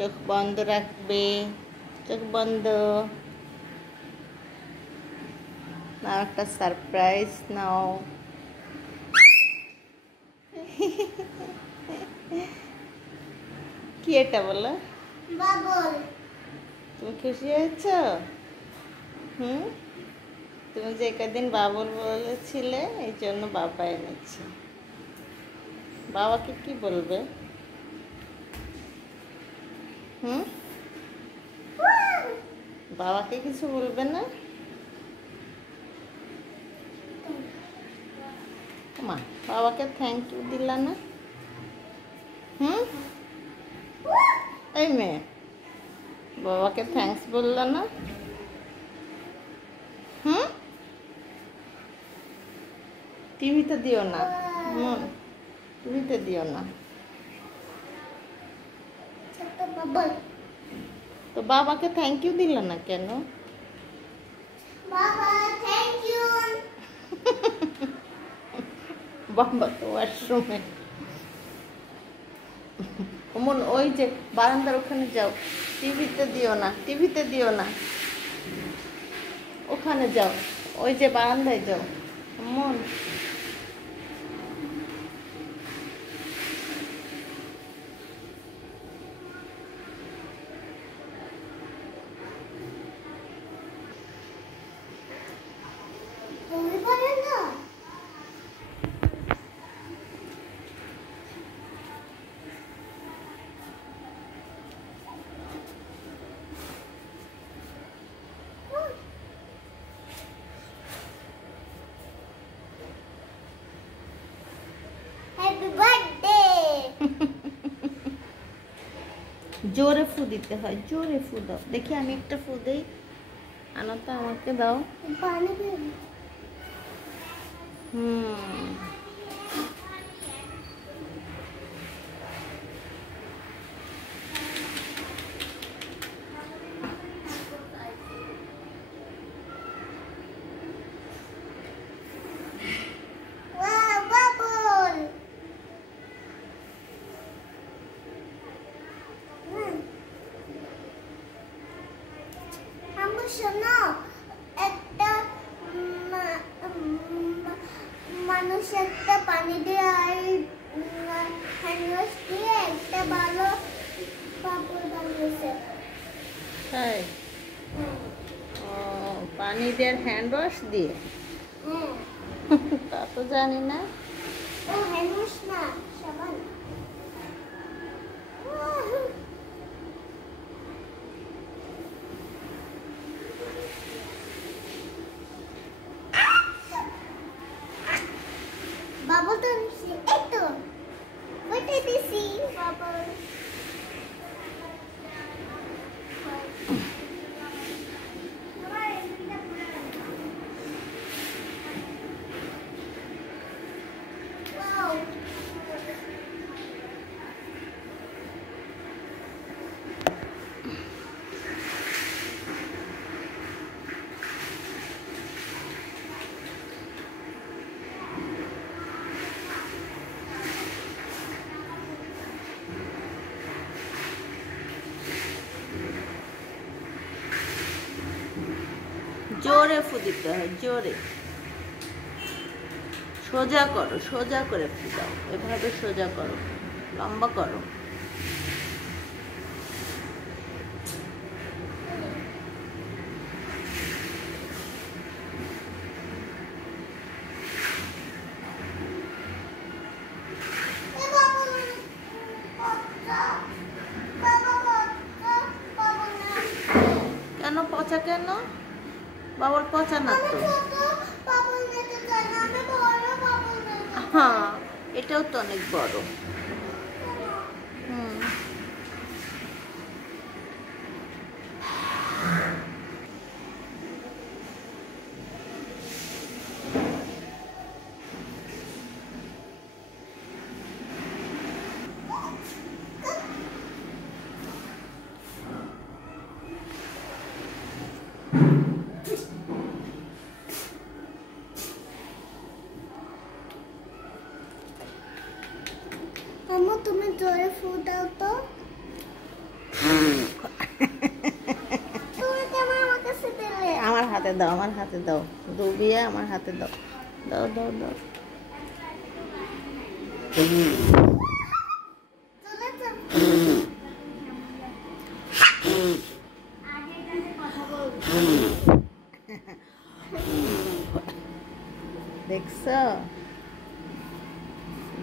চোখ বন্ধ রাখবে, চোখ বন্ধ। নাও একটা সারপ্রাইজ নাও। কি এটা বলো? বাবল। তুমি খুশি হয়েছ? তুমি যে কদিন বাবুল বলেছিলে এই জন্য বাবা এনেছে। বাবাকে কি বলবে? বাবাকে কিছু বলবে না? মা বাবাকে থ্যাংক ইউ দিলা না? এই মেয়ে বাবাকে থ্যাঙ্কস বললা না? টিভিতে দিও না, টিভিতে দিও না। তো বাবাকে থ্যাংক ইউ দিলা না কেন? বাবা থ্যাংক ইউ। বাবা তো ওয়াশরুমে। অমন ওই যে বারান্দার ওখানে যাও, টিভিতে দিও না, টিভিতে দিও না, ওখানে যাও, ওই যে বারান্দায় যাও। অমন হ্যাপি বার্থডে। জোরে ফু দিতে হয়, জোরে ফু দাও। দেখি আমি একটা ফু দেই। আনো তো, আমাকে দাও। পানি শোনো, একটা মানুষ একটা পানি দিয়ে আর হ্যান্ড ওয়াশ দিয়ে একটা ভালো পাপড় বানিয়েছে। তাই? ও, পানি দিয়ে হ্যান্ড ওয়াশ দিয়ে? তা তো জানি না। ও হ্যান্ড ওয়াশ না, সাবান। বাবল তো এই তো ওইটা দিছি বাবল। জোরে ফু দিতে হয়, জোরে। সোজা করো, সোজা করে ফু দাও। এভাবে সোজা করো, লম্বা করো। কেন পচা? কেন বাবার পচা না তো? হ্যাঁ, এটাও তো অনেক বড়। দাও, আমার হাতে দাও, ডুবিয়ে আমার হাতে দাও, দাও দাও দাও। চলে যাও। দেখছো?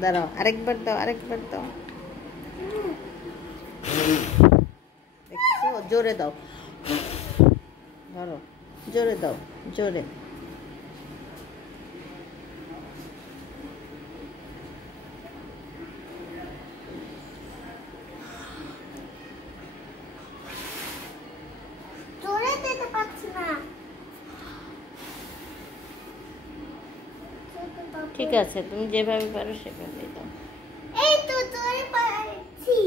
দাঁড়াও, আরেকবার দাও, আরেকবার দাও। দেখছো? জোরে দাও, ধরো, জোরে দাও, জোরে। জোরে দিতে পারছি না। ঠিক আছে, তুমি যেভাবে পারো সেভাবে দাও। এই তো জোরে পারছি।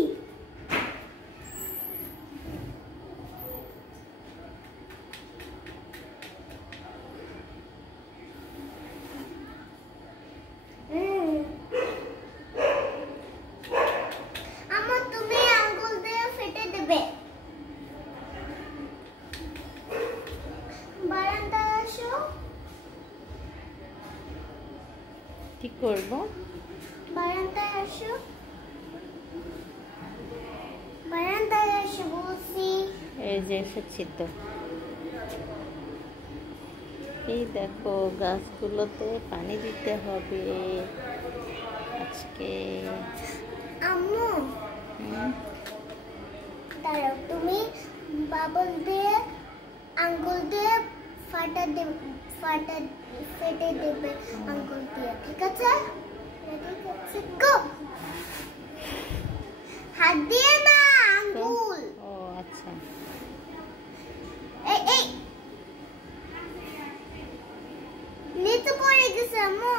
আমার তুমি আঙ্গুল দিয়ে ফেটে দেবে। বারান্দায় আসো। কি করবো? বারান্দায় আসো। বারান্দায় আসো বলছি। এই যে এসেছি তো। এই দেখো, গাছগুলোতে পানি দিতে হবে আজকে। আম্মু হুম, দাঁড়াও, তুমি বাবল দিয়ে আঙ্গুল দিয়ে ফেটে দেবে আঙ্গুল দিয়ে, ঠিক আছে? রেডি আছে, গো। হাত দিয়ে না, তো আঙ্গুল। ও আচ্ছা, এই এই নিচে পড়ে গেছে আম্মু।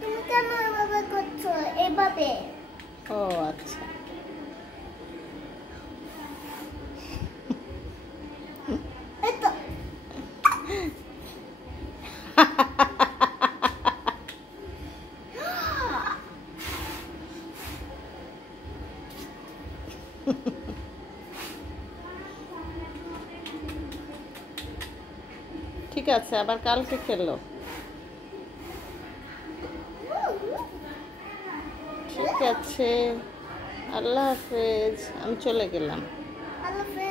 তুমি কেন এভাবে করছো? এভাবে ও আচ্ছা। এই তো। ঠিক আছে, আবার কালকে খেলো। ঠিক আছে, আল্লাহ হাফেজ, আমি চলে গেলাম। আল্লাহ হাফেজ।